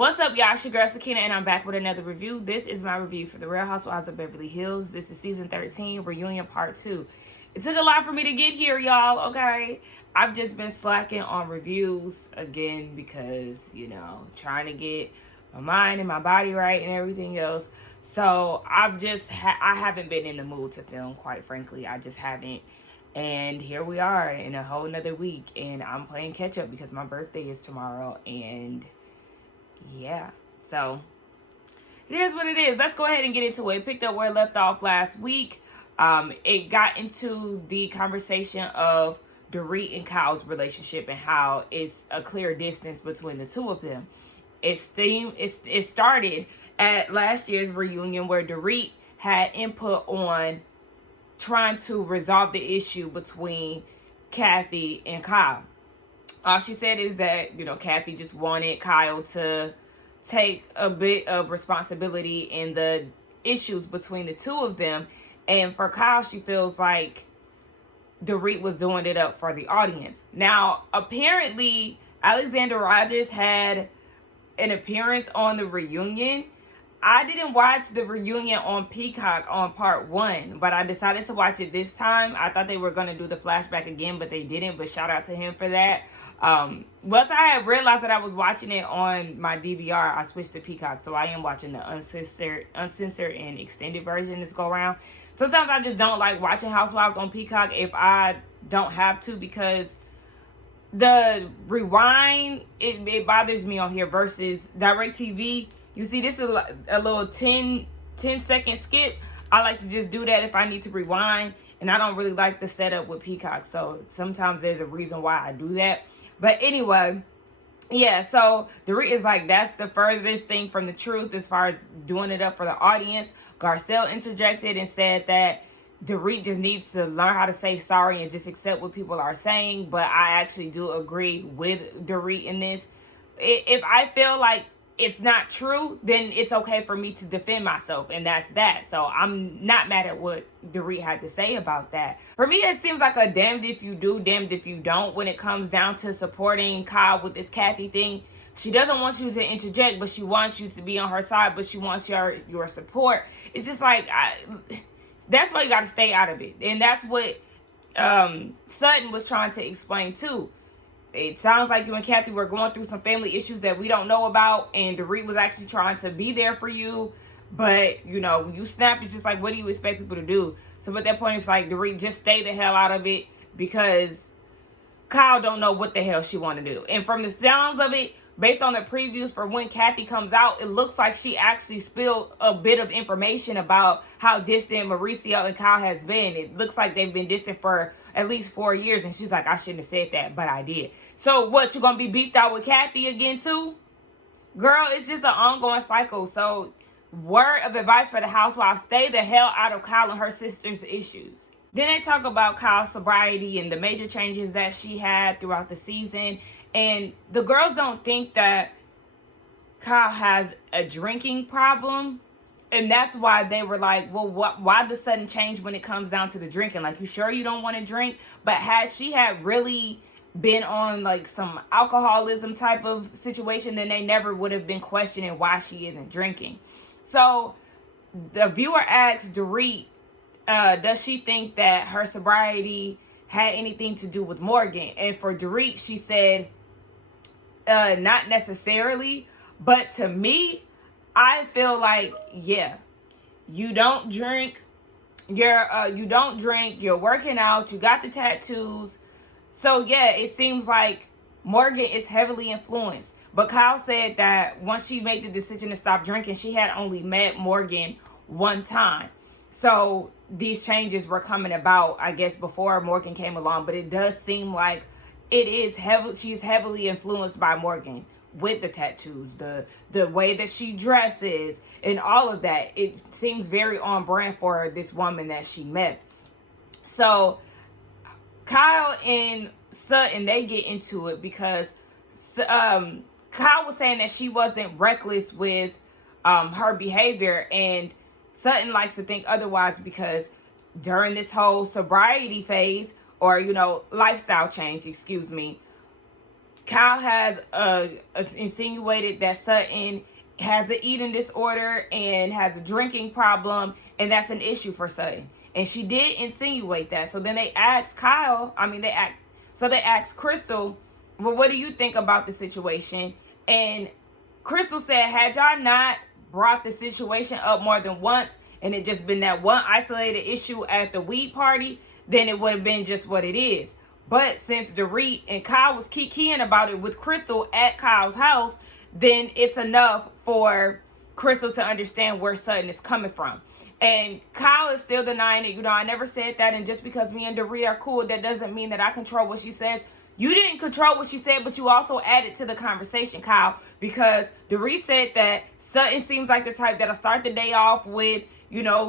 What's up, y'all? It's your girl Sakina, and I'm back with another review. This is my review for the Real Housewives of Beverly Hills. This is season 13, reunion part 2. It took a lot for me to get here, y'all, okay? I've just been slacking on reviews again because, trying to get my mind and my body right and everything else. So I haven't been in the mood to film, quite frankly. I just haven't. And here we are in a whole nother week, and I'm playing catch up because my birthday is tomorrow, and yeah, so it is what it is. Let's go ahead and get into it. Picked up where it left off last week. It got into the conversation of Dorit and Kyle's relationship and how it's a clear distance between the two of them. It started at last year's reunion where Dorit had input on trying to resolve the issue between Kathy and Kyle. All she said is that, Kathy just wanted Kyle to take a bit of responsibility in the issues between the two of them. And for Kyle, she feels like Dorit was doing it up for the audience. Now, apparently, Alexander Rogers had an appearance on the reunion. I didn't watch the reunion on Peacock on part 1, but I decided to watch it this time. I thought they were going to do the flashback again, but they didn't. But shout out to him for that. Once I had realized that I was watching it on my DVR, I switched to Peacock. So I am watching the uncensored and extended version this go around. Sometimes I just don't like watching Housewives on Peacock if I don't have to, because the rewind, it bothers me on here versus DirecTV. You see, this is a little 10-second skip. I like to just do that if I need to rewind. And I don't really like the setup with Peacock. So sometimes there's a reason why I do that. But anyway, yeah, so Dorit is like, that's the furthest thing from the truth as far as doing it up for the audience. Garcelle interjected and said that Dorit just needs to learn how to say sorry and just accept what people are saying. But I actually do agree with Dorit in this. If I feel like it's not true, then it's okay for me to defend myself, and that's that. So I'm not mad at what Dorit had to say about that. For me, it seems like a damned if you do, damned if you don't when it comes down to supporting Kyle with this Kathy thing. She doesn't want you to interject, but she wants you to be on her side, but she wants your support. It's just like, that's why you got to stay out of it. And that's what Sutton was trying to explain too. It sounds like you and Kathy were going through some family issues that we don't know about, and Dorit was actually trying to be there for you. But, when you snap, it's just like, what do you expect people to do? So at that point, it's like, Dorit, just stay the hell out of it, because Kyle don't know what the hell she want to do. And from the sounds of it, based on the previews for when Kathy comes out, it looks like she actually spilled a bit of information about how distant Mauricio and Kyle has been. It looks like they've been distant for at least 4 years. And she's like, I shouldn't have said that, but I did. So what, you going to be beefed out with Kathy again too? Girl, it's just an ongoing cycle. So word of advice for the housewives, stay the hell out of Kyle and her sister's issues. Then they talk about Kyle's sobriety and the major changes that she had throughout the season. And the girls don't think that Kyle has a drinking problem. And that's why they were like, well, why the sudden change when it comes down to the drinking? Like, you sure you don't want to drink? But had she had really been on like some alcoholism type of situation, then they never would have been questioning why she isn't drinking. So the viewer asked Dorit, does she think that her sobriety had anything to do with Morgan? And for Dorit, she said, not necessarily. But to me, I feel like, yeah, you don't drink, you're working out, you got the tattoos. So yeah, it seems like Morgan is heavily influenced. But Kyle said that once she made the decision to stop drinking, she had only met Morgan one time. So these changes were coming about, I guess, before Morgan came along. But it does seem like she's heavily influenced by Morgan with the tattoos, the way that she dresses and all of that. It seems very on brand for this woman that she met. So Kyle and Sutton, they get into it because Kyle was saying that she wasn't reckless with her behavior, and Sutton likes to think otherwise because during this whole sobriety phase, or, lifestyle change, Kyle has insinuated that Sutton has an eating disorder and has a drinking problem, and that's an issue for Sutton. And she did insinuate that. So then they asked they asked Crystal, well, what do you think about the situation? And Crystal said, had y'all not brought the situation up more than once, and it just been that one isolated issue at the weed party, then it would have been just what it is. But since Dorit and Kyle was kikiing about it with Crystal at Kyle's house, then it's enough for Crystal to understand where Sutton is coming from. And Kyle is still denying it. I never said that. And just because me and Dorit are cool, that doesn't mean that I control what she says. You didn't control what she said, but you also added to the conversation, Kyle, because Dorit said that Sutton seems like the type that'll start the day off with,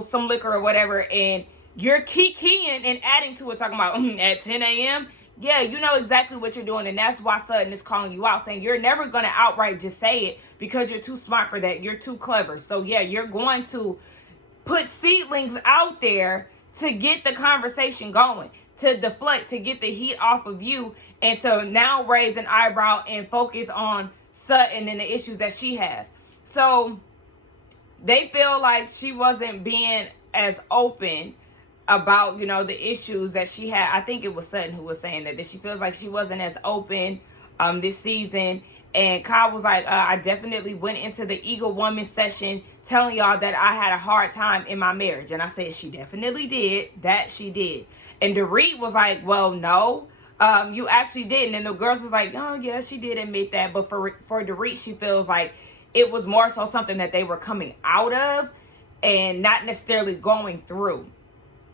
some liquor or whatever, and you're keying and adding to it, talking about at 10 a.m. Yeah, you know exactly what you're doing, and that's why Sutton is calling you out, saying you're never going to outright just say it because you're too smart for that. You're too clever. So, yeah, you're going to put seedlings out there to get the conversation going, to deflect, to get the heat off of you, and to now raise an eyebrow and focus on Sutton and the issues that she has. So they feel like she wasn't being as open about, the issues that she had. I think it was Sutton who was saying that she feels like she wasn't as open this season. And Kyle was like, I definitely went into the Eagle Woman session telling y'all that I had a hard time in my marriage. And I said, she definitely did. That she did. And Dorit was like, well, no, you actually didn't. And the girls was like, oh, yeah, she did admit that. But for Dorit, she feels like it was more so something that they were coming out of and not necessarily going through.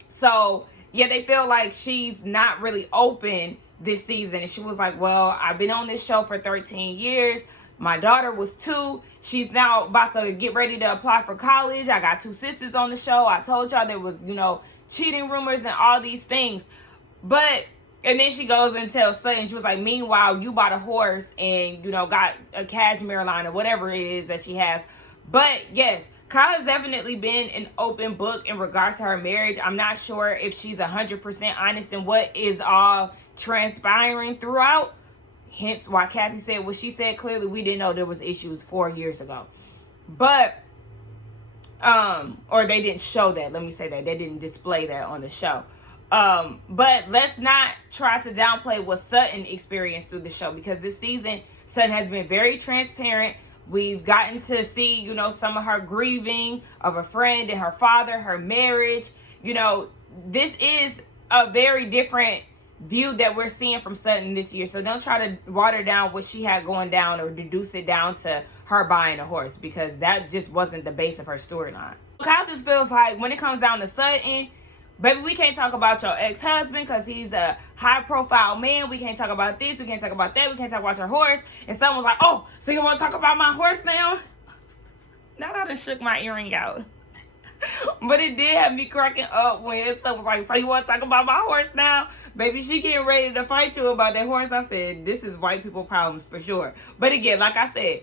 So, yeah, they feel like she's not really open this season. And she was like, well, I've been on this show for 13 years. My daughter was 2. She's now about to get ready to apply for college. I got 2 sisters on the show. I told y'all there was, cheating rumors and all these things. And then she goes and tells Sutton, she was like, meanwhile, you bought a horse and, got a cashmere line or whatever it is that she has. But yes, Kyle has definitely been an open book in regards to her marriage. I'm not sure if she's 100% honest in what is all transpiring throughout. Hence why Kathy said what she said. Clearly, we didn't know there was issues 4 years ago. But, or they didn't show that. Let me say that. They didn't display that on the show. But let's not try to downplay what Sutton experienced through the show, because this season, Sutton has been very transparent. We've gotten to see, some of her grieving of a friend and her father, her marriage. This is a very different view that we're seeing from Sutton this year. So don't try to water down what she had going down or reduce it down to her buying a horse, because that just wasn't the base of her storyline. Kyle just feels like when it comes down to Sutton, baby, we can't talk about your ex-husband because he's a high-profile man. We can't talk about this. We can't talk about that. We can't talk about your horse. And someone was like, oh, so you want to talk about my horse now? Now I done shook my earring out. But it did have me cracking up when someone was like, so you want to talk about my horse now? Baby, she getting ready to fight you about that horse. I said, this is white people problems for sure. But again, like I said,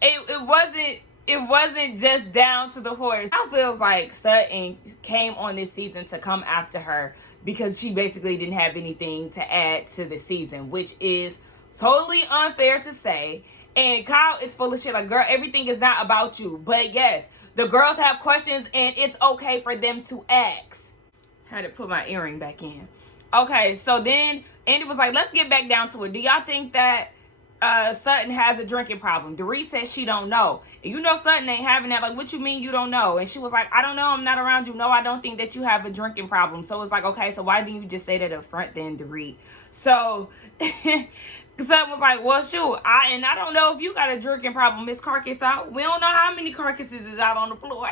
it wasn't just down to the horse. I feel like Sutton came on this season to come after her because she basically didn't have anything to add to the season, which is totally unfair to say. And Kyle is full of shit. Like, girl, everything is not about you. But yes, the girls have questions and it's okay for them to ask. Had to put my earring back in. Okay, so then Andy was like, let's get back down to it. Do y'all think that Sutton has a drinking problem? Dorit says she don't know. And Sutton ain't having that. Like, what you mean you don't know? And she was like, I don't know. I'm not around you. No, I don't think that you have a drinking problem. So it's like, okay, so why didn't you just say that up front then, Dorit? So Sutton was like, well, shoot, I don't know if you got a drinking problem, Miss Carcass out. We don't know how many carcasses is out on the floor.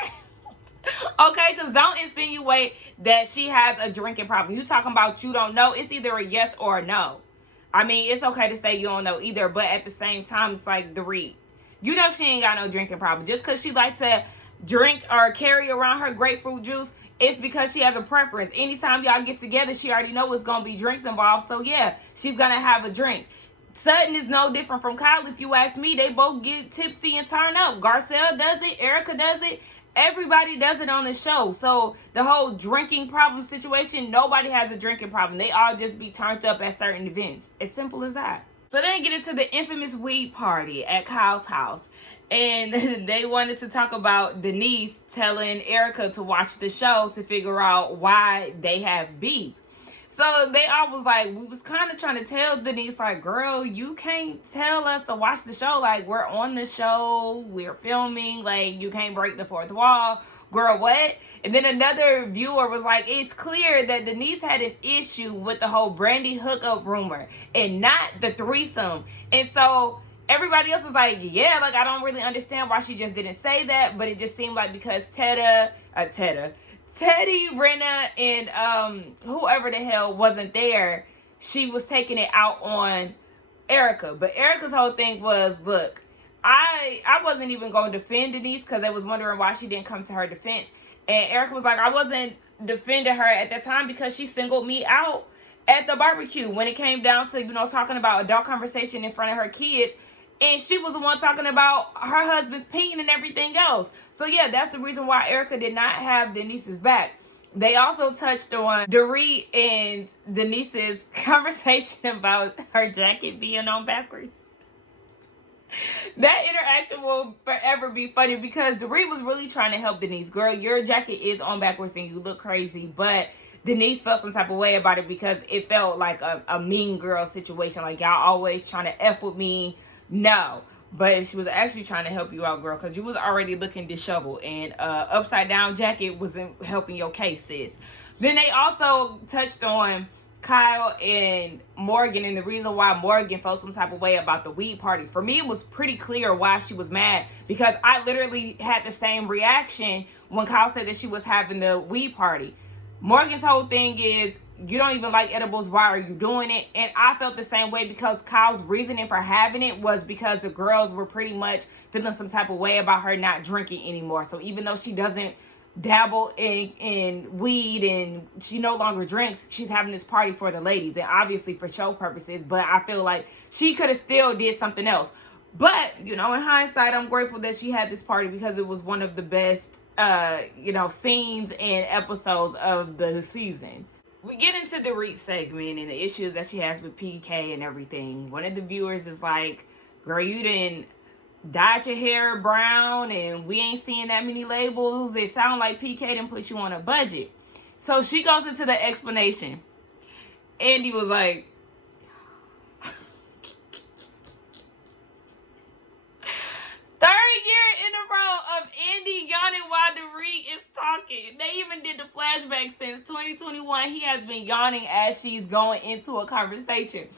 Okay, because don't insinuate that she has a drinking problem. You talking about you don't know. It's either a yes or a no. I mean, it's okay to say you don't know either, but at the same time, it's like, Dorit, she ain't got no drinking problem. Just because she likes to drink or carry around her grapefruit juice, it's because she has a preference. Anytime y'all get together, she already know it's going to be drinks involved. So, yeah, she's going to have a drink. Sutton is no different from Kyle. If you ask me, they both get tipsy and turn up. Garcelle does it. Erica does it. Everybody does it on the show. So the whole drinking problem situation, nobody has a drinking problem. They all just be turned up at certain events. As simple as that. So then get into the infamous weed party at Kyle's house. And they wanted to talk about Denise telling Erica to watch the show to figure out why they have beef. So they all was like, we was kind of trying to tell Denise, like, girl, you can't tell us to watch the show. Like, we're on the show, we're filming, like, you can't break the fourth wall. Girl, what? And then another viewer was like, it's clear that Denise had an issue with the whole Brandy hookup rumor and not the threesome. And so everybody else was like, yeah, like, I don't really understand why she just didn't say that. But it just seemed like because Teddy, Brenna, and whoever the hell wasn't there, she was taking it out on Erica. But Erica's whole thing was, look, I wasn't even going to defend Denise because they was wondering why she didn't come to her defense. And Erica was like, I wasn't defending her at that time because she singled me out at the barbecue when it came down to, talking about adult conversation in front of her kids. And she was the one talking about her husband's peeing and everything else. So, yeah, that's the reason why Erica did not have Denise's back. They also touched on Dorit and Denise's conversation about her jacket being on backwards. That interaction will forever be funny because Dorit was really trying to help Denise. Girl, your jacket is on backwards and you look crazy. But Denise felt some type of way about it because it felt like a mean girl situation. Like, y'all always trying to F with me. No. But she was actually trying to help you out, girl, because you was already looking disheveled. And upside down jacket wasn't helping your case, sis. Then they also touched on Kyle and Morgan and the reason why Morgan felt some type of way about the weed party. For me, it was pretty clear why she was mad because I literally had the same reaction when Kyle said that she was having the weed party. Morgan's whole thing is, you don't even like edibles, why are you doing it? And I felt the same way because Kyle's reasoning for having it was because the girls were pretty much feeling some type of way about her not drinking anymore. So even though she doesn't dabble in weed and she no longer drinks, she's having this party for the ladies and obviously for show purposes. But I feel like she could have still did something else. But, in hindsight, I'm grateful that she had this party because it was one of the best, scenes and episodes of the season. We get into the Dorit segment and the issues that she has with PK and everything. One of the viewers is like, girl, you didn't dyed your hair brown and we ain't seeing that many labels. It sounds like PK didn't put you on a budget. So she goes into the explanation. Andy was like, third year in a row of Andy yawning while Dorit is talking. They even did the flashback since 2021. He has been yawning as she's going into a conversation.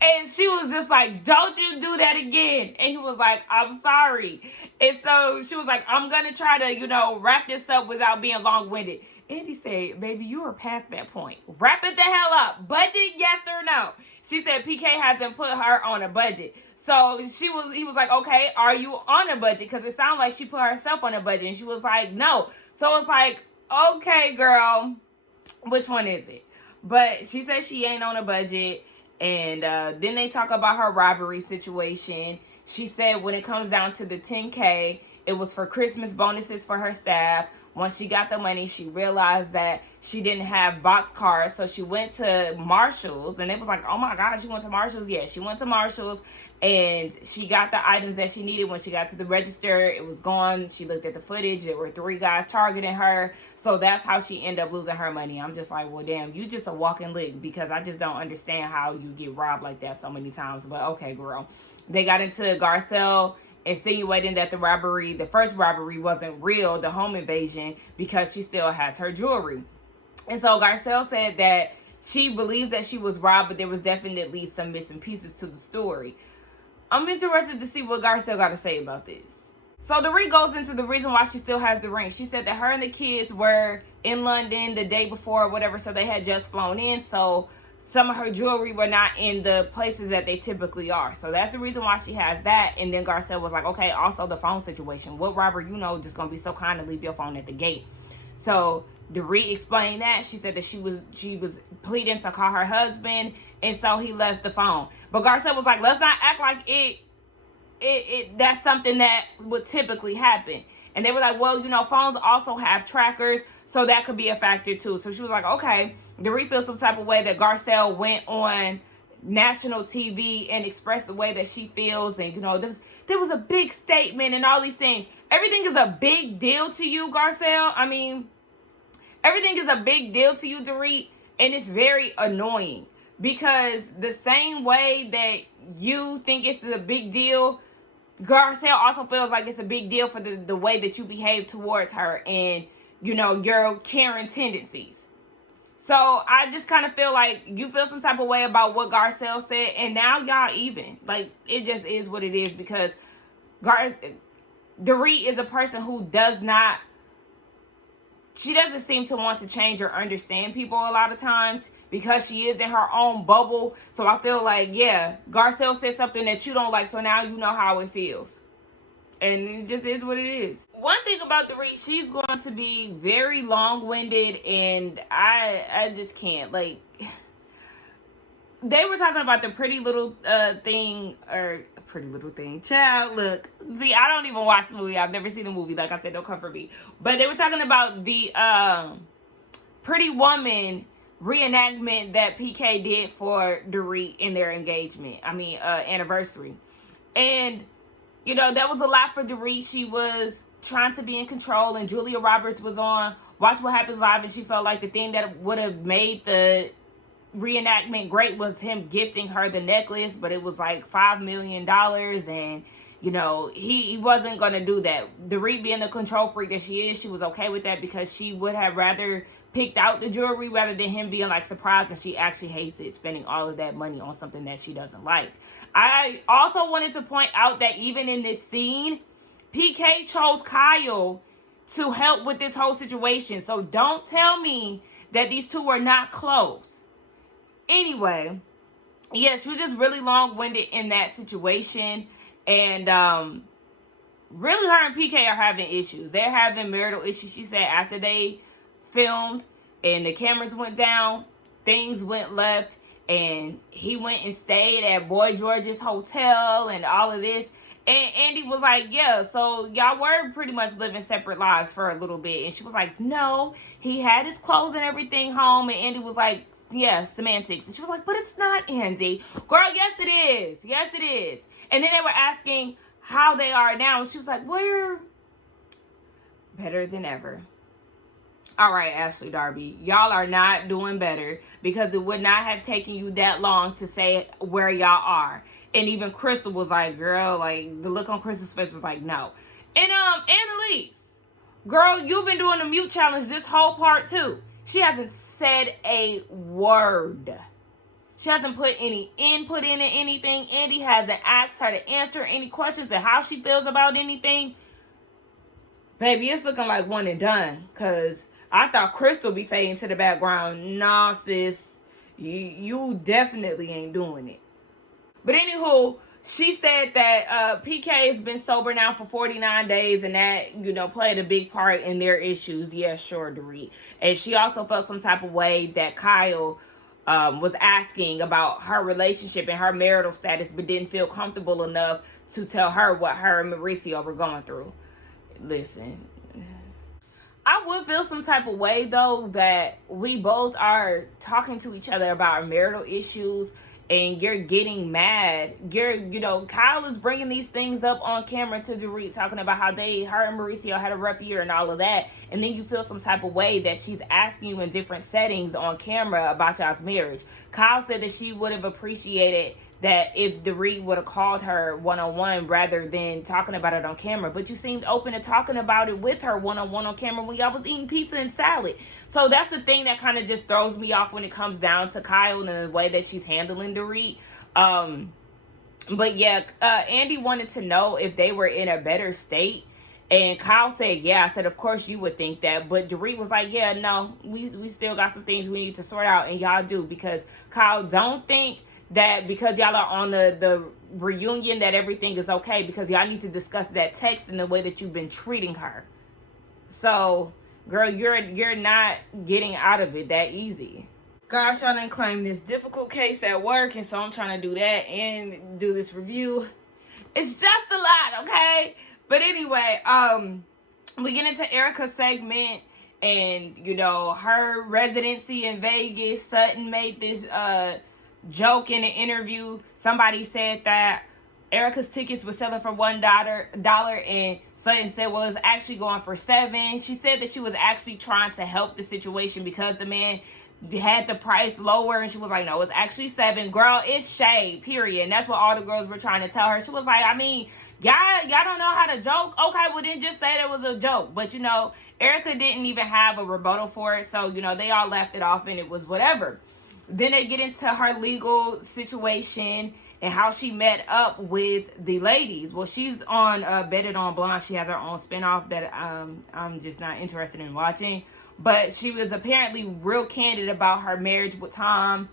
And she was just like, don't you do that again. And he was like, I'm sorry. And so she was like, I'm going to try to, wrap this up without being long-winded. Andy said, baby, you are past that point. Wrap it the hell up. Budget, yes or no? She said PK hasn't put her on a budget. So he was like, okay, are you on a budget? Because it sounded like she put herself on a budget. And she was like, no. So it's like, okay, girl, which one is it? But she said she ain't on a budget. And then they talk about her robbery situation. She said when it comes down to the $10K, it was for Christmas bonuses for her staff. Once she got the money, she realized that she didn't have box cars. So she went to Marshall's. And it was like, oh my God, she went to Marshall's? Yeah, she went to Marshall's. And she got the items that she needed. When she got to the register, it was gone. She looked at the footage. There were 3 guys targeting her. So that's how she ended up losing her money. I'm just like, well, damn, you just a walking lick. Because I just don't understand how you get robbed like that so many times. But okay, girl. They got into Garcelle insinuating that the first robbery wasn't real, the home invasion, because she still has her jewelry. And so Garcelle said that she believes that she was robbed, but there was definitely some missing pieces to the story. I'm interested to see what Garcelle got to say about this. So Dorit goes into the reason why she still has the ring. She said that her and the kids were in London the day before or whatever, so they had just flown in, so some of her jewelry were not in the places that they typically are. So that's the reason why she has that. And then Garcelle was like, okay, also the phone situation. What robber just going to be so kind to leave your phone at the gate? So Dorit explained that. She said that she was pleading to call her husband, and so he left the phone. But Garcelle was like, let's not act like that's something that would typically happen. And they were like, well, phones also have trackers, so that could be a factor too. So she was like, okay. Dorit feels some type of way that Garcelle went on national TV and express the way that she feels. And, you know, there was a big statement and all these things. Everything is a big deal to you, Garcelle. I mean, everything is a big deal to you, Dorit. And it's very annoying. Because the same way that you think it's a big deal, Garcelle also feels like it's a big deal for the way that you behave towards her and, you know, your Karen tendencies. So I just kind of feel like you feel some type of way about what Garcelle said, and now y'all even. Like, it just is what it is, because Dorit is a person who she doesn't seem to want to change or understand people a lot of times, because she is in her own bubble. So I feel like, yeah, Garcelle said something that you don't like, so now you know how it feels. And it just is what it is. One thing about Dorit, she's going to be very long-winded, and I just can't. Like, they were talking about the Pretty Little Thing, or Pretty Little Thing. Child, look. See, I don't even watch the movie. I've never seen the movie. Like I said, don't come for me. But they were talking about the Pretty Woman reenactment that PK did for Dorit in their engagement. Anniversary. And, you know, that was a lot for Dorit. She was trying to be in control, and Julia Roberts was on Watch What Happens Live, and she felt like the thing that would have made the reenactment great was him gifting her the necklace, but it was like $5 million, and, you know, he wasn't going to do that. Dorit, being the control freak that she is, she was okay with that, because she would have rather picked out the jewelry rather than him being like surprised, and she actually hates it, spending all of that money on something that she doesn't like. I also wanted to point out that even in this scene, PK chose Kyle to help with this whole situation. So don't tell me that these two were not close. Anyway, yeah, she was just really long-winded in that situation. And really, her and PK are having issues. They're having marital issues. She said after they filmed and the cameras went down, things went left, and he went and stayed at Boy George's hotel and all of this. And Andy was like, yeah, so y'all were pretty much living separate lives for a little bit. And she was like, no, he had his clothes and everything home. And Andy was like, yeah, semantics. And she was like, but it's not, Andy. Girl, yes, it is. Yes, it is. And then they were asking how they are now. And she was like, we're better than ever. All right, Ashley Darby, y'all are not doing better, because it would not have taken you that long to say where y'all are. And even Crystal was like, girl, like, the look on Crystal's face was like, no. And Annalise, girl, you've been doing the mute challenge this whole part too. She hasn't said a word. She hasn't put any input into anything. Andy hasn't asked her to answer any questions and how she feels about anything. Baby, it's looking like one and done, because I thought Crystal be fading to the background. Nah, sis, you definitely ain't doing it. But anywho, she said that PK has been sober now for 49 days, and that, you know, played a big part in their issues. Yeah, sure, Dorit. And she also felt some type of way that Kyle was asking about her relationship and her marital status, but didn't feel comfortable enough to tell her what her and Mauricio were going through. Listen, I would feel some type of way, though, that we both are talking to each other about our marital issues, and you're getting mad. Kyle is bringing these things up on camera to Dorit, talking about how her and Mauricio had a rough year and all of that. And then you feel some type of way that she's asking you in different settings on camera about y'all's marriage. Kyle said that she would have appreciated that if Dorit would have called her one-on-one rather than talking about it on camera. But you seemed open to talking about it with her one-on-one on camera when y'all was eating pizza and salad. So that's the thing that kind of just throws me off when it comes down to Kyle and the way that she's handling Dorit. But yeah, Andy wanted to know if they were in a better state. And Kyle said, yeah. I said, of course you would think that. But Dorit was like, yeah, no, we still got some things we need to sort out. And y'all do. Because Kyle, don't think that because y'all are on the reunion that everything is okay, because y'all need to discuss that text and the way that you've been treating her. So, girl, you're not getting out of it that easy. Gosh, y'all done claim this difficult case at work, and so I'm trying to do that and do this review. It's just a lot, okay? But anyway, we get into Erica's segment, and, you know, her residency in Vegas. Sutton made this joke in an interview. Somebody said that Erica's tickets were selling for $1, and Sutton said, well, it's actually going for $7. She said that she was actually trying to help the situation because the man had the price lower, and she was like, no, it's actually $7. Girl, it's shade, period. And that's what all the girls were trying to tell her. She was like, I mean, y'all don't know how to joke? Okay, well then just say that was a joke. But you know, Erica didn't even have a rebuttal for it, so you know, they all laughed it off and it was whatever. Then they get into her legal situation and how she met up with the ladies. Well, she's on Betted on Blonde. She has her own spinoff that I'm just not interested in watching. But she was apparently real candid about her marriage with Tom.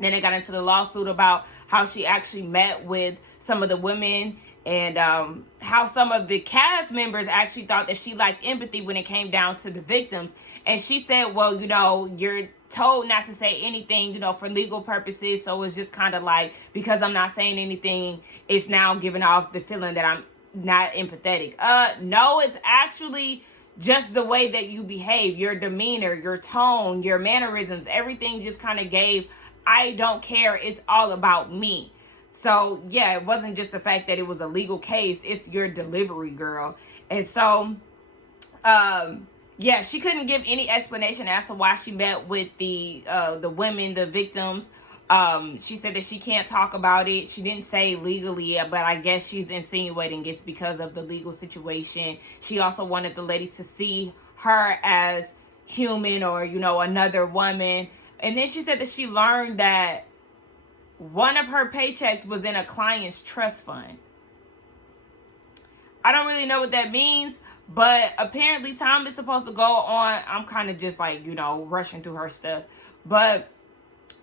Then they got into the lawsuit about how she actually met with some of the women, and how some of the cast members actually thought that she lacked empathy when it came down to the victims. And she said, well, you know, you're told not to say anything, you know, for legal purposes. So it's just kind of like, because I'm not saying anything, it's now giving off the feeling that I'm not empathetic. No, it's actually just the way that you behave, your demeanor, your tone, your mannerisms, everything just kind of gave, I don't care, it's all about me. So yeah, it wasn't just the fact that it was a legal case, it's your delivery, girl. And so yeah, she couldn't give any explanation as to why she met with the women, the victims. She said that she can't talk about it. She didn't say legally, but I guess she's insinuating it's because of the legal situation. She also wanted the ladies to see her as human, or, you know, another woman. And then she said that she learned that one of her paychecks was in a client's trust fund. I don't really know what that means, but apparently Tom is supposed to go on. I'm kind of just like, you know, rushing through her stuff. But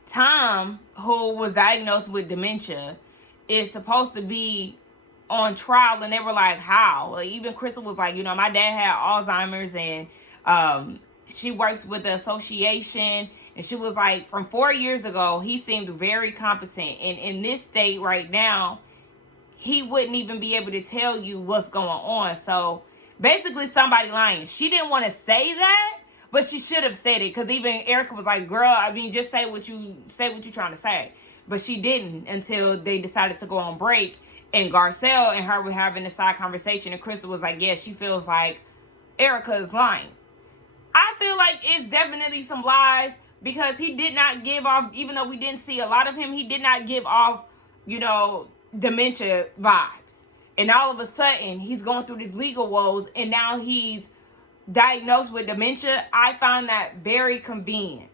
Tom, who was diagnosed with dementia, is supposed to be on trial. And they were like, how? Like, even Crystal was like, you know, my dad had Alzheimer's, and she works with the association. And she was like, from 4 years ago, he seemed very competent. And in this state right now, he wouldn't even be able to tell you what's going on. So basically somebody lying. She didn't want to say that, but she should have said it, because even Erica was like, girl, I mean, just say what you're trying to say. But she didn't until they decided to go on break, and Garcelle and her were having a side conversation, and Crystal was like, yeah, she feels like Erica is lying. I feel like it's definitely some lies, because he did not give off, even though we didn't see a lot of him, he did not give off, you know, dementia vibes. And all of a sudden, he's going through these legal woes, and now he's diagnosed with dementia. I find that very convenient.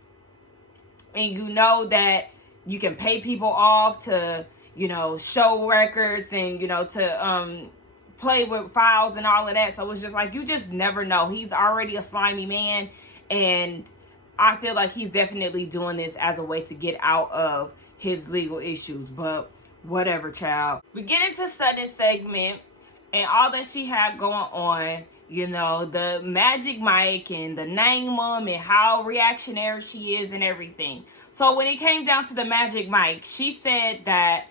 And you know that you can pay people off to, you know, show records, and, you know, to play with files and all of that. So it's just like, you just never know. He's already a slimy man, and I feel like he's definitely doing this as a way to get out of his legal issues. But whatever, child. We get into Sutton's segment and all that she had going on. You know, the magic mic and the name and how reactionary she is and everything. So when it came down to the magic mic, she said that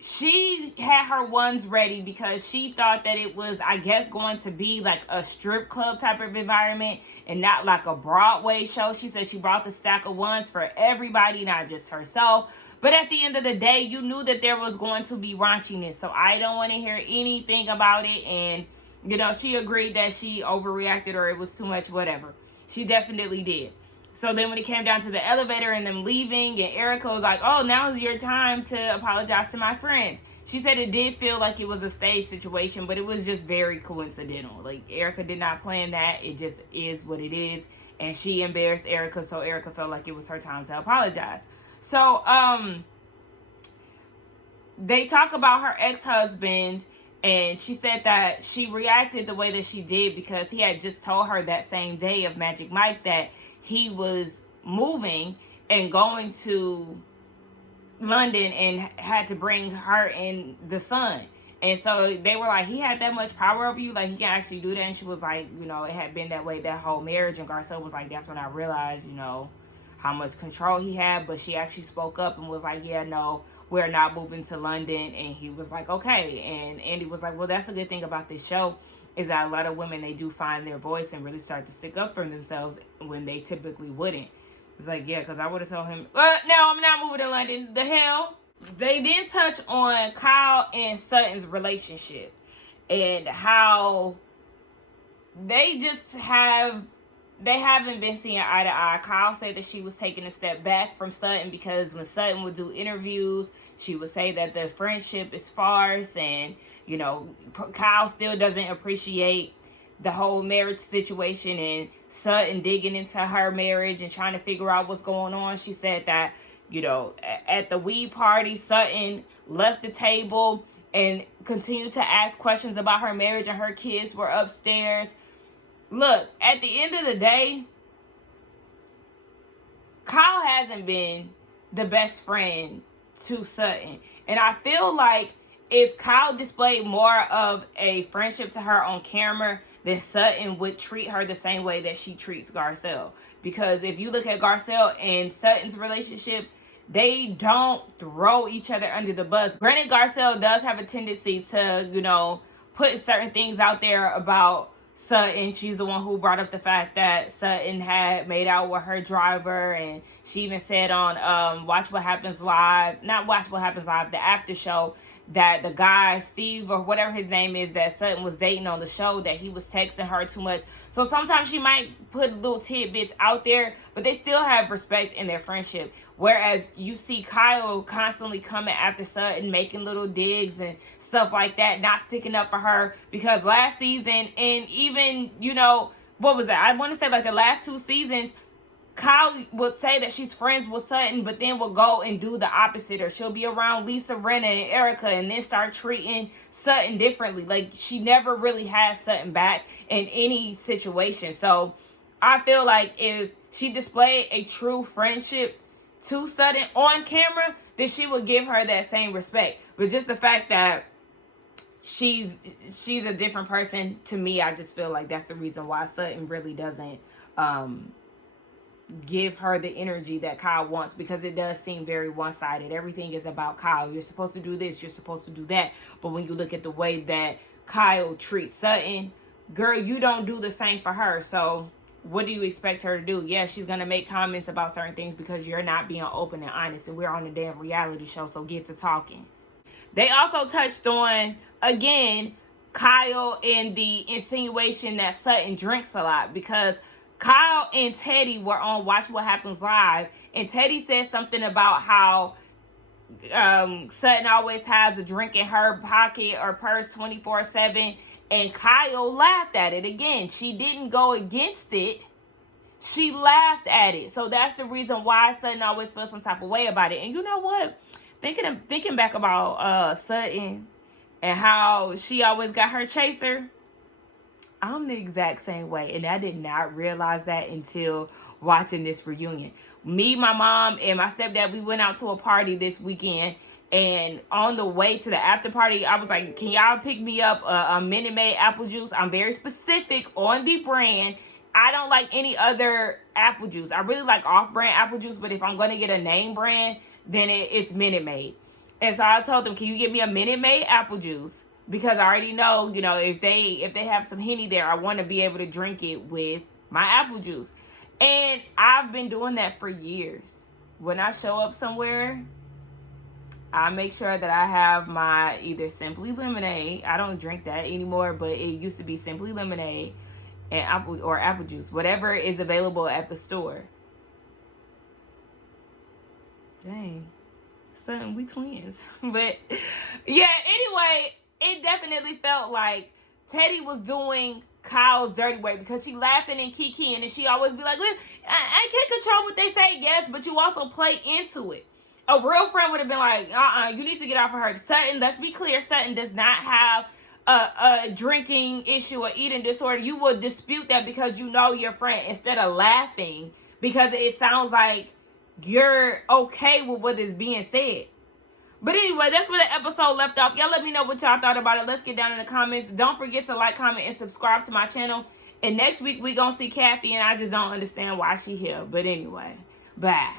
she had her ones ready because she thought that it was, I guess, going to be like a strip club type of environment and not like a Broadway show. She said she brought the stack of ones for everybody, not just herself. But at the end of the day, you knew that there was going to be raunchiness. So I don't want to hear anything about it. And, you know, she agreed that she overreacted or it was too much, whatever. She definitely did. So then when it came down to the elevator and them leaving, and Erica was like, oh, now is your time to apologize to my friends. She said it did feel like it was a stage situation, but it was just very coincidental. Like, Erica did not plan that. It just is what it is. And she embarrassed Erica, so Erica felt like it was her time to apologize. So they talk about her ex-husband, and she said that she reacted the way that she did because he had just told her that same day of Magic Mike that he was moving and going to London and had to bring her and the son. And so they were like, he had that much power over you? Like, he can actually do that? And she was like, you know, it had been that way that whole marriage. And Garcelle was like, that's when I realized, you know, how much control he had. But she actually spoke up and was like, yeah, no, we're not moving to London. And he was like, okay. And Andy was like, well, that's a good thing about this show, is that a lot of women, they do find their voice and really start to stick up for themselves when they typically wouldn't. It's like, yeah, because I would have told him, no, I'm not moving to London. The hell? They didn't touch on Kyle and Sutton's relationship and how they haven't been seeing eye to eye. Kyle said that she was taking a step back from Sutton because when Sutton would do interviews, she would say that the friendship is farce, and, you know, Kyle still doesn't appreciate the whole marriage situation, and Sutton digging into her marriage and trying to figure out what's going on. She said that, you know, at the weed party, Sutton left the table and continued to ask questions about her marriage, and her kids were upstairs. Look, at the end of the day, Kyle hasn't been the best friend to Sutton. And I feel like if Kyle displayed more of a friendship to her on camera, then Sutton would treat her the same way that she treats Garcelle. Because if you look at Garcelle and Sutton's relationship, they don't throw each other under the bus. Granted, Garcelle does have a tendency to, you know, put certain things out there about Sutton. She's the one who brought up the fact that Sutton had made out with her driver, and she even said on Watch What Happens Live, not Watch What Happens Live, the after show, that the guy, Steve, or whatever his name is, that Sutton was dating on the show, that he was texting her too much. So sometimes she might put little tidbits out there, but they still have respect in their friendship. Whereas you see Kyle constantly coming after Sutton, making little digs and stuff like that, not sticking up for her, because last season, and even, you know, what was that? I want to say like the last 2 seasons, Kyle would say that she's friends with Sutton, but then will go and do the opposite. Or she'll be around Lisa, Rinna, and Erica, and then start treating Sutton differently. Like, she never really has Sutton back in any situation. So I feel like if she displayed a true friendship to Sutton on camera, then she would give her that same respect. But just the fact that she's a different person, to me, I just feel like that's the reason why Sutton really doesn't give her the energy that Kyle wants, because it does seem very one-sided. Everything is about Kyle. You're supposed to do this, you're supposed to do that. But when you look at the way that Kyle treats Sutton, girl, you don't do the same for her. So what do you expect her to do? Yeah, she's gonna make comments about certain things because you're not being open and honest, and we're on a damn reality show, so get to talking. They also touched on, again, Kyle and the insinuation that Sutton drinks a lot, because Kyle and Teddy were on Watch What Happens Live, and Teddy said something about how Sutton always has a drink in her pocket or purse 24/7, and Kyle laughed at it. Again, she didn't go against it. She laughed at it. So that's the reason why Sutton always feels some type of way about it. And you know what? Thinking back about Sutton and how she always got her chaser, I'm the exact same way, and I did not realize that until watching this reunion. Me, my mom, and my stepdad, we went out to a party this weekend, and on the way to the after party, I was like, can y'all pick me up a Minute Maid apple juice? I'm very specific on the brand. I don't like any other apple juice. I really like off-brand apple juice, but if I'm going to get a name brand, then it's Minute Maid. And so I told them, can you get me a Minute Maid apple juice? Because I already know, you know, if they have some Henny there, I want to be able to drink it with my apple juice. And I've been doing that for years. When I show up somewhere, I make sure that I have my either Simply Lemonade. I don't drink that anymore, but it used to be Simply Lemonade and apple juice, whatever is available at the store. Dang, son, we twins. But yeah, anyway, it definitely felt like Teddy was doing Kyle's dirty work, because she laughing and kikiing, and she always be like, I can't control what they say, yes, but you also play into it. A real friend would have been like, you need to get off of her. Sutton, let's be clear, Sutton does not have a drinking issue or eating disorder. You will dispute that because you know your friend, instead of laughing because it sounds like you're okay with what is being said. But anyway, that's where the episode left off. Y'all let me know what y'all thought about it. Let's get down in the comments. Don't forget to like, comment, and subscribe to my channel. And next week, we gonna see Kathy, and I just don't understand why she here. But anyway, bye.